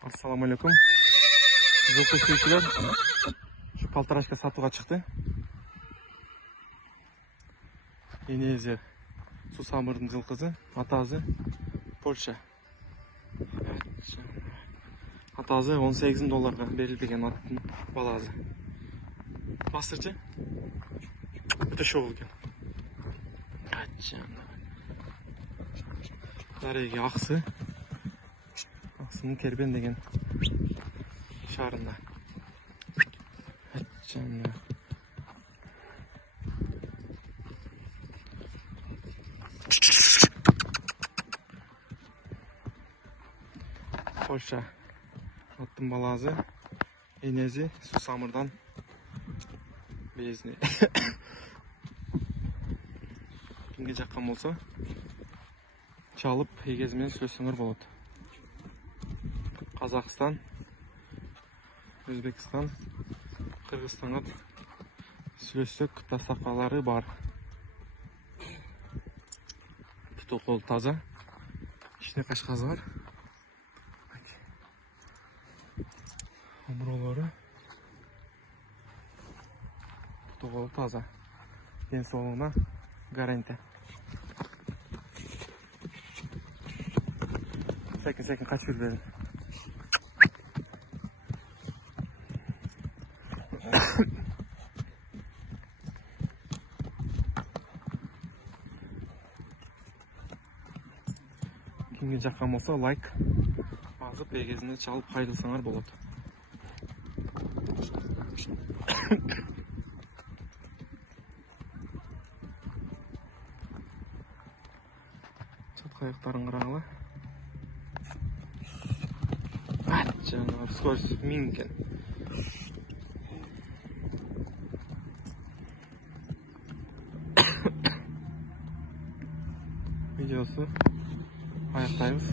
Assalamu alaikum. Жылқы сүйкілер полторашка сатуға шықты. Енезі Сусамырдың жылқызы, атазы Польша. Атазы $18 берілбеген аттың балазы. Бастырчы? Өте шоғыл кен. Дареге ақсы. Ақсының кербен деген шарында. Польша аттың балазы, енезі Сусамырдан безіне. Кімге жаққан болса, чалып егезімен сөзсіңір болады. Қазақстан, Өзбекстан, Қырғызстанға сөзсік тасақалары бар. Пүті қол таза. Ішіне қашқазы бар. Омыролары. Пүті қол таза. Денсаулығына гарантия. Сәкін қашыр берін. Кімге жаққан болса лайк басып егезіне чалып қайдылсаңар болады. Чатқа аяқтарын қарағыла. Жаңағы скорость мың екен. Видеосы аяқтаймыз.